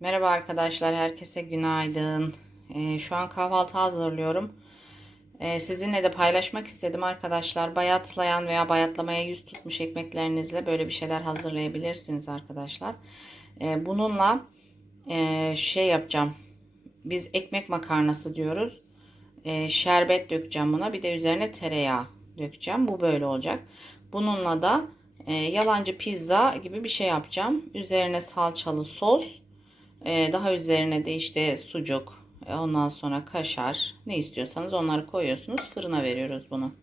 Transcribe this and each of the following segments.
Merhaba arkadaşlar, herkese günaydın. Ee, şu an kahvaltı hazırlıyorum. Ee, sizinle de paylaşmak istedim arkadaşlar. Bayatlayan veya bayatlamaya yüz tutmuş ekmeklerinizle böyle bir şeyler hazırlayabilirsiniz arkadaşlar. Ee, bununla e, şey yapacağım. Biz ekmek makarnası diyoruz. Ee, şerbet dökeceğim buna. Bir de üzerine tereyağı dökeceğim. Bu böyle olacak. Bununla da e, yalancı pizza gibi bir şey yapacağım. Üzerine salçalı sos. Ee, daha üzerine de işte sucuk, e, ondan sonra kaşar, ne istiyorsanız onları koyuyorsunuz. Fırına veriyoruz bunu.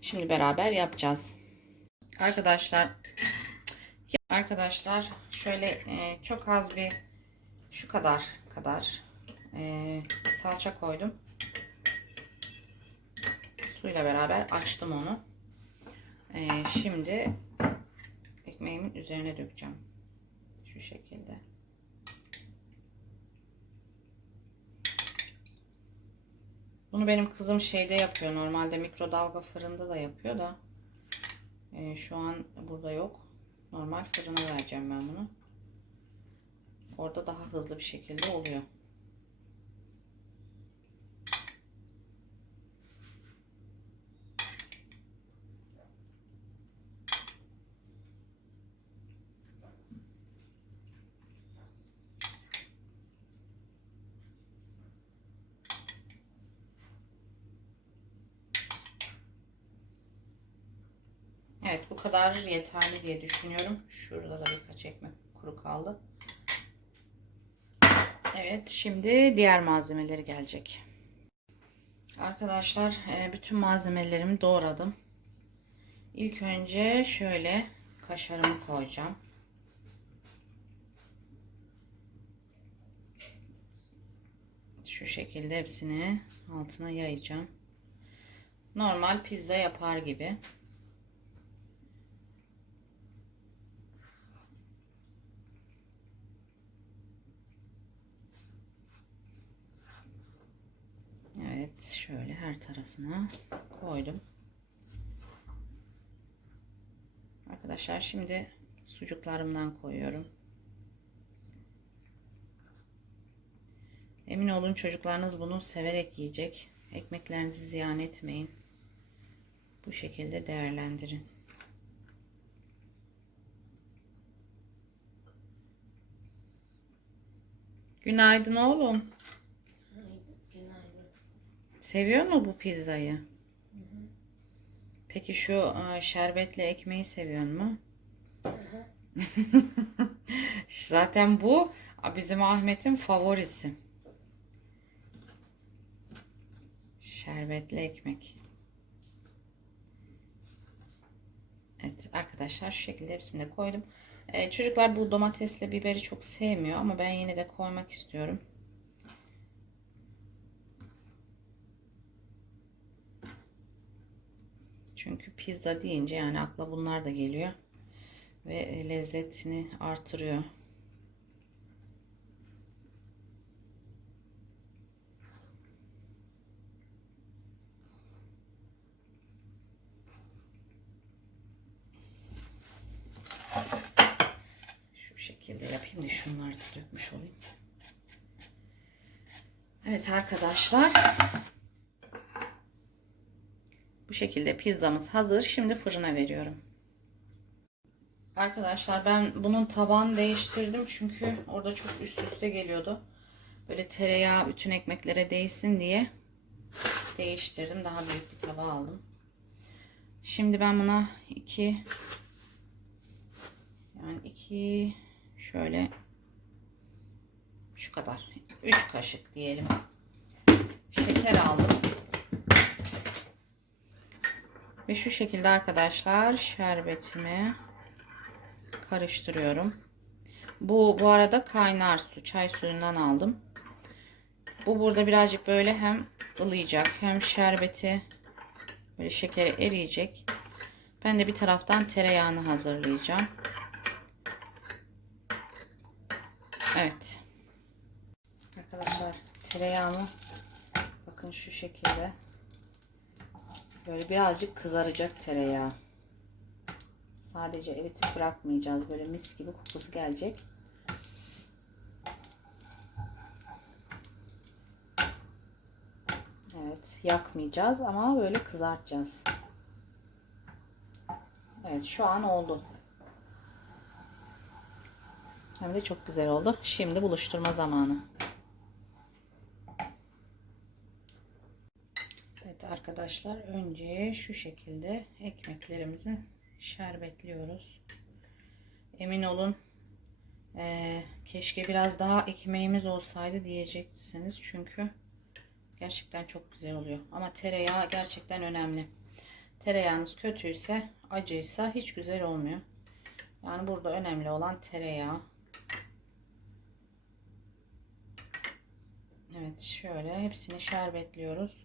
Şimdi beraber yapacağız. Arkadaşlar, arkadaşlar şöyle e, çok az bir şu kadar kadar e, salça koydum. Suyla beraber açtım onu. Şimdi ekmeğimin üzerine dökeceğim. Şu şekilde. Bunu benim kızım şeyde yapıyor. Normalde mikrodalga fırında da yapıyor da. e, şu an burada yok. Normal fırına vereceğim ben bunu. Orada daha hızlı bir şekilde oluyor. Evet bu kadar yeterli diye düşünüyorum. Şurada da birkaç ekmek kuru kaldı. Evet şimdi diğer malzemeleri gelecek. Arkadaşlar e, bütün malzemelerimi doğradım. İlk önce şöyle kaşarımı koyacağım. Şu şekilde hepsini altına yayacağım. Normal pizza yapar gibi. Evet şöyle her tarafına koydum. Arkadaşlar şimdi sucuklarımdan koyuyorum. Emin olun çocuklarınız bunu severek yiyecek. Ekmeklerinizi ziyan etmeyin. Bu şekilde değerlendirin. Günaydın oğlum. Seviyor mu bu pizzayı? Peki şu e, şerbetli ekmeği seviyor mu? Zaten bu bizim Ahmet'in favorisi. Şerbetli ekmek. Evet arkadaşlar şu şekilde hepsini de koydum. E, çocuklar bu domatesle biberi çok sevmiyor ama ben yine de koymak istiyorum. Çünkü pizza deyince yani akla bunlar da geliyor. Ve lezzetini artırıyor. Şu şekilde yapayım da şunları da dökmüş olayım. Evet arkadaşlar. Şekilde pizzamız hazır. Şimdi fırına veriyorum. Arkadaşlar ben bunun tabağını değiştirdim. Çünkü orada çok üst üste geliyordu. Böyle tereyağı bütün ekmeklere değsin diye değiştirdim. Daha büyük bir tabağı aldım. Şimdi ben buna iki yani iki şöyle şu kadar. Üç kaşık diyelim. Şeker aldım. Ve şu şekilde arkadaşlar şerbetimi karıştırıyorum. Bu bu arada kaynar su, çay suyundan aldım. Bu burada birazcık böyle hem ılıyacak hem şerbeti böyle şekeri eriyecek. Ben de bir taraftan tereyağını hazırlayacağım. Evet. Arkadaşlar tereyağımı bakın şu şekilde Böyle birazcık kızaracak tereyağı. Sadece eritip bırakmayacağız. Böyle mis gibi kokusu gelecek. Evet, yakmayacağız ama böyle kızartacağız. Evet, şu an oldu. Hem de çok güzel oldu. Şimdi buluşturma zamanı. Arkadaşlar önce şu şekilde ekmeklerimizi şerbetliyoruz. Emin olun eee, keşke biraz daha ekmeğimiz olsaydı diyeceksiniz çünkü gerçekten çok güzel oluyor. Ama tereyağı gerçekten önemli. Tereyağınız kötüyse acıysa hiç güzel olmuyor. Yani burada önemli olan tereyağı. Evet şöyle hepsini şerbetliyoruz.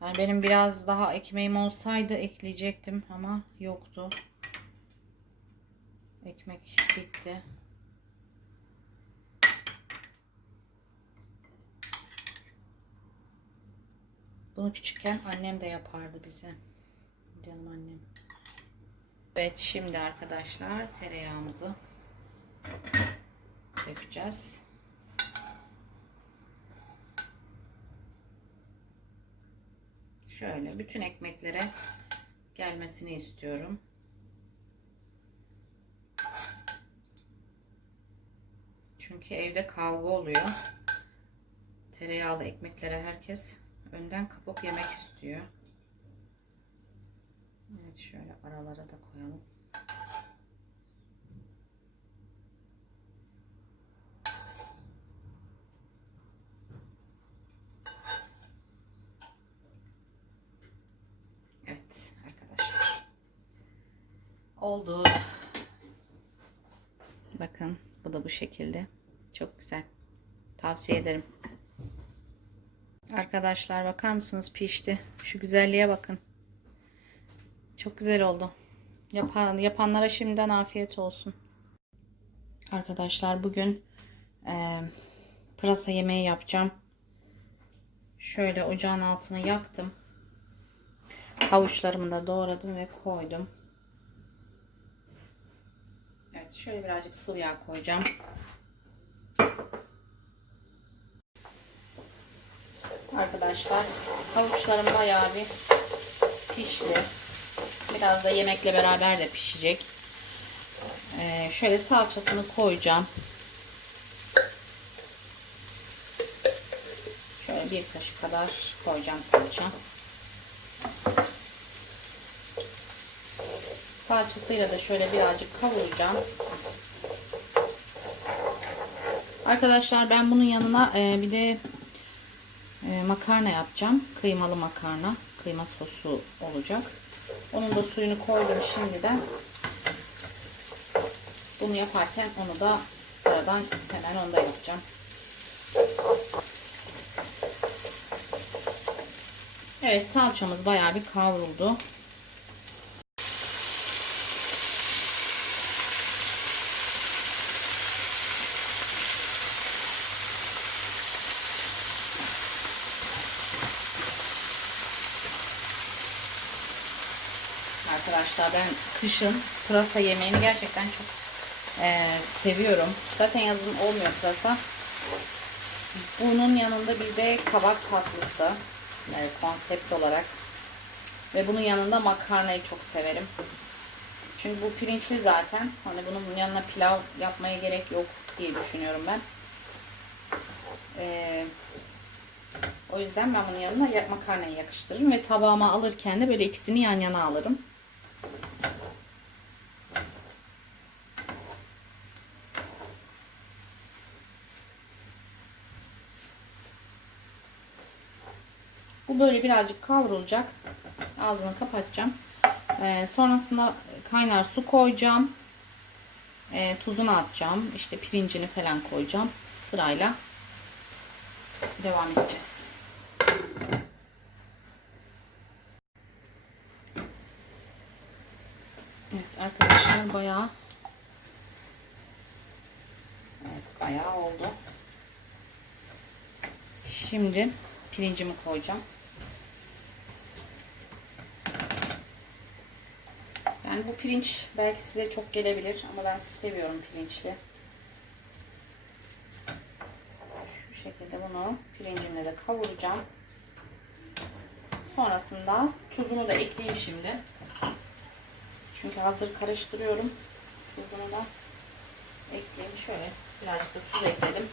Yani benim biraz daha ekmeğim olsaydı ekleyecektim ama yoktu. Ekmek bitti. Bunu küçükken annem de yapardı bize. Canım annem. Evet şimdi arkadaşlar tereyağımızı dökeceğiz. Şöyle bütün ekmeklere gelmesini istiyorum. Çünkü evde kavga oluyor. Tereyağlı ekmeklere herkes önden kapok yemek istiyor. Evet şöyle aralara da koyalım. Evet arkadaşlar. Oldu. Bakın bu da bu şekilde. Çok güzel. Tavsiye ederim. Arkadaşlar bakar mısınız pişti. Şu güzelliğe bakın. Çok güzel oldu. Yapan, yapanlara şimdiden afiyet olsun. Arkadaşlar bugün e, pırasa yemeği yapacağım. Şöyle ocağın altını yaktım. Havuçlarımı da doğradım ve koydum. Evet şöyle birazcık sıvı yağ koyacağım. Arkadaşlar havuçlarım bayağı bir pişti. Biraz da yemekle beraber de pişecek. Ee, şöyle salçasını koyacağım. Şöyle bir kaşık kadar koyacağım salça. Salçasıyla da şöyle birazcık kavuracağım. Arkadaşlar ben bunun yanına e, bir de e, makarna yapacağım. Kıymalı makarna. Kıyma sosu olacak. Onun da suyunu koydum şimdiden. Bunu yaparken onu da aradan hemen onu da yapacağım. Evet salçamız bayağı bir kavruldu. Arkadaşlar ben kışın pırasa yemeğini gerçekten çok e, seviyorum. Zaten yazın olmuyor pırasa. Bunun yanında bir de kabak tatlısı. Yani konsept olarak. Ve bunun yanında makarnayı çok severim. Çünkü bu pirinçli zaten. Hani bunun yanına pilav yapmaya gerek yok diye düşünüyorum ben. Ee, o yüzden ben bunun yanına makarnayı yakıştırırım. Ve tabağıma alırken de böyle ikisini yan yana alırım. Bu böyle birazcık kavrulacak. Ağzını kapatacağım. Ee, sonrasında kaynar su koyacağım. Ee, tuzunu atacağım. İşte pirincini falan koyacağım. Sırayla devam edeceğiz. Evet arkadaşlar bayağı Evet bayağı oldu. Şimdi pirincimi koyacağım. Yani bu pirinç belki size çok gelebilir ama ben seviyorum pirinçli. Şu şekilde bunu pirincimle de kavuracağım. Sonrasında tuzunu da ekleyeyim şimdi. Çünkü hazır karıştırıyorum. Tuzunu da ekleyeyim. Şöyle birazcık da tuz ekledim.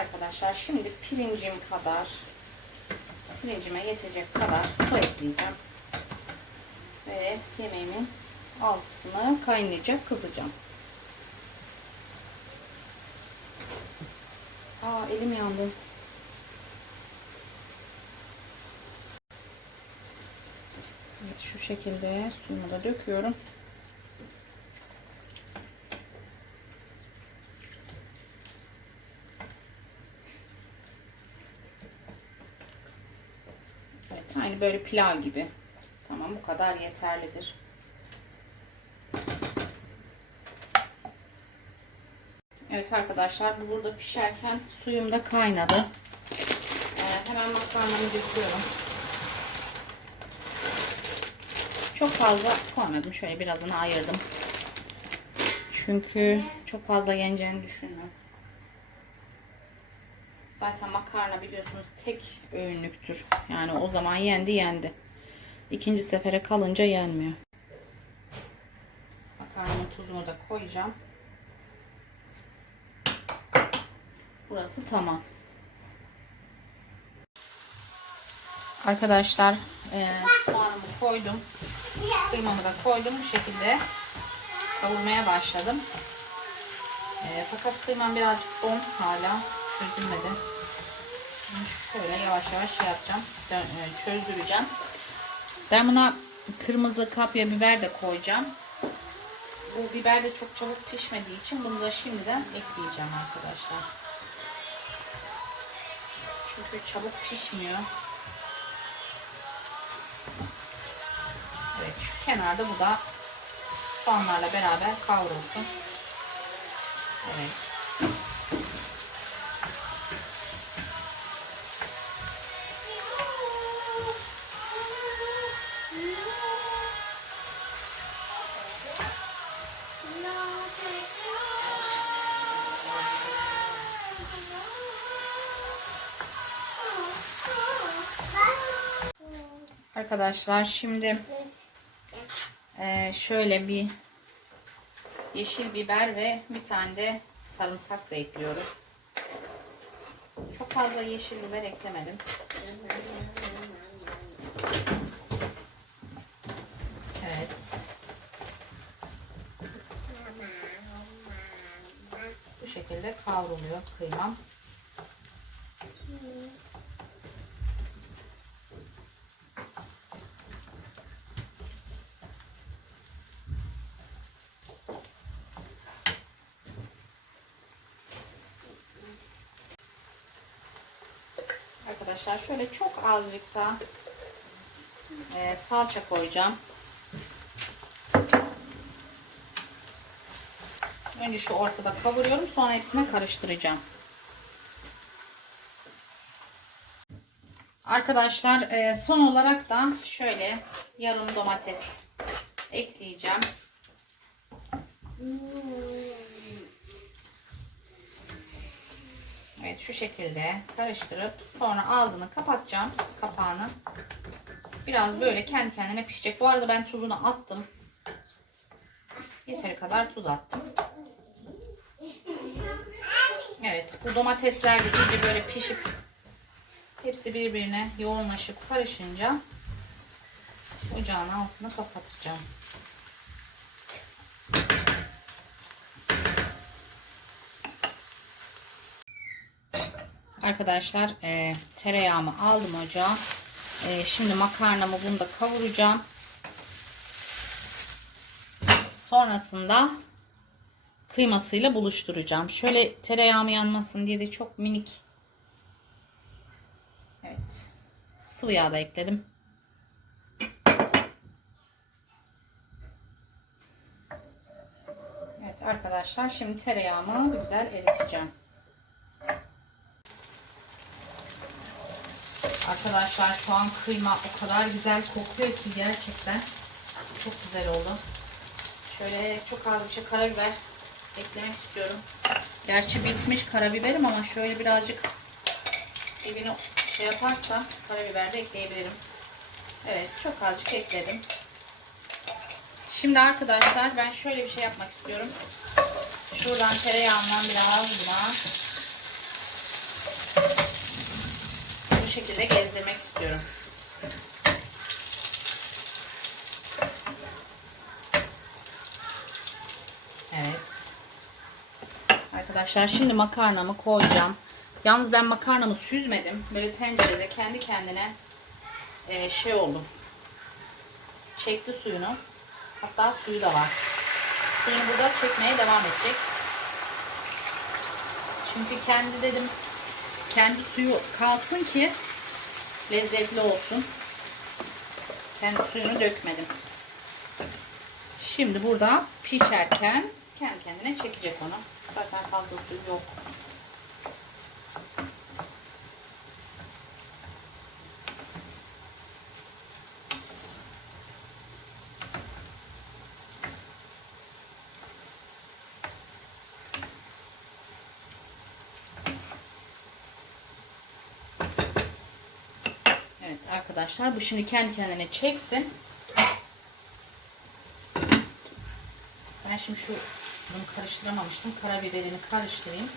Evet arkadaşlar şimdi pirincim kadar pirincime yetecek kadar su ekleyeceğim. Ve yemeğimin altısını kaynayacak kızacağım. Aa elim yandı. Evet şu şekilde suyumu da döküyorum. Aynı böyle pilav gibi. Tamam bu kadar yeterlidir. Evet arkadaşlar bu burada pişerken suyum da kaynadı. Ee, hemen makarnamı döküyorum. Çok fazla koymadım. Şöyle birazını ayırdım. Çünkü çok fazla yeneceğini düşünmüyorum. Zaten makarna biliyorsunuz tek öğünlüktür. Yani o zaman yendi yendi. İkinci sefere kalınca yenmiyor. Makarnanın tuzunu da koyacağım. Burası tamam. Arkadaşlar e, soğanımı koydum. Kıymamı da koydum. Bu şekilde kavurmaya başladım. E, fakat kıymam birazcık don hala. Çözülmedi. Şöyle yavaş yavaş şey yapacağım. E, çözdüreceğim. Ben buna kırmızı kapya biber de koyacağım. Bu biber de çok çabuk pişmediği için bunu da şimdiden ekleyeceğim arkadaşlar. Çünkü çabuk pişmiyor. Evet şu kenarda bu da soğanlarla beraber kavrulsun. Evet. Arkadaşlar şimdi eee, şöyle bir yeşil biber ve bir tane de sarımsak da ekliyorum. Çok fazla yeşil biber eklemedim. Evet. Bu şekilde kavruluyor kıymam. Arkadaşlar şöyle çok azıcık da e, salça koyacağım. Önce şu ortada kavuruyorum. Sonra hepsini karıştıracağım. Arkadaşlar e, son olarak da şöyle yarım domates ekleyeceğim. Evet şu şekilde karıştırıp sonra ağzını kapatacağım kapağını. Biraz böyle kendi kendine pişecek. Bu arada ben tuzunu attım. Yeteri kadar tuz attım. Evet bu domatesler de iyice böyle pişip hepsi birbirine yoğunlaşıp karışınca ocağın altını kapatacağım. Arkadaşlar e, tereyağımı aldım ocağa. E, şimdi makarnamı bunda kavuracağım. Sonrasında kıymasıyla buluşturacağım. Şöyle tereyağım yanmasın diye de çok minik Evet. Sıvı yağ da ekledim. Evet arkadaşlar şimdi tereyağımı güzel eriteceğim. Arkadaşlar şu an kıyma o kadar güzel kokuyor ki gerçekten çok güzel oldu. Şöyle çok az bir şey karabiber eklemek istiyorum. Gerçi bitmiş karabiberim ama şöyle birazcık dibini şey yaparsam karabiber de ekleyebilirim. Evet çok azıcık ekledim. Şimdi arkadaşlar ben şöyle bir şey yapmak istiyorum. Şuradan tereyağından biraz buna bu şekilde gezdirmek istiyorum. Evet. Arkadaşlar şimdi makarnamı koyacağım. Yalnız ben makarnamı süzmedim. Böyle tencerede kendi kendine e, şey oldu. Çekti suyunu. Hatta suyu da var. Suyunu burada çekmeye devam edecek. Çünkü kendi dedim kendi suyu kalsın ki lezzetli olsun. Kendi suyunu dökmedim. Şimdi burada pişerken kendi kendine çekecek onu. Zaten fazla suyu yok. Evet arkadaşlar bu şimdi kendi kendine çeksin. Ben şimdi şu bunu karıştıramamıştım. Karabiberini karıştırayım.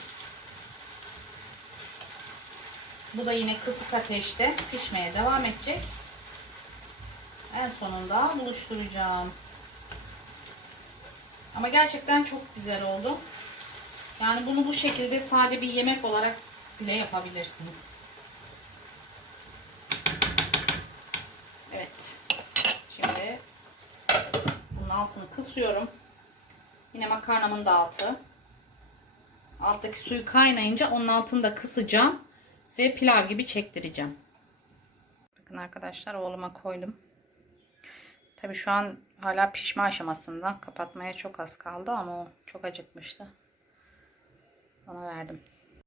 Bu da yine kısık ateşte pişmeye devam edecek. En sonunda buluşturacağım. Ama gerçekten çok güzel oldu. Yani bunu bu şekilde sade bir yemek olarak bile yapabilirsiniz. Evet. Şimdi bunun altını kısıyorum. Yine makarnamın da altı. Alttaki suyu kaynayınca onun altını da kısacağım. Ve pilav gibi çektireceğim. Bakın arkadaşlar oğluma koydum. Tabi şu an hala pişme aşamasında. Kapatmaya çok az kaldı ama o çok acıkmıştı. Ona verdim.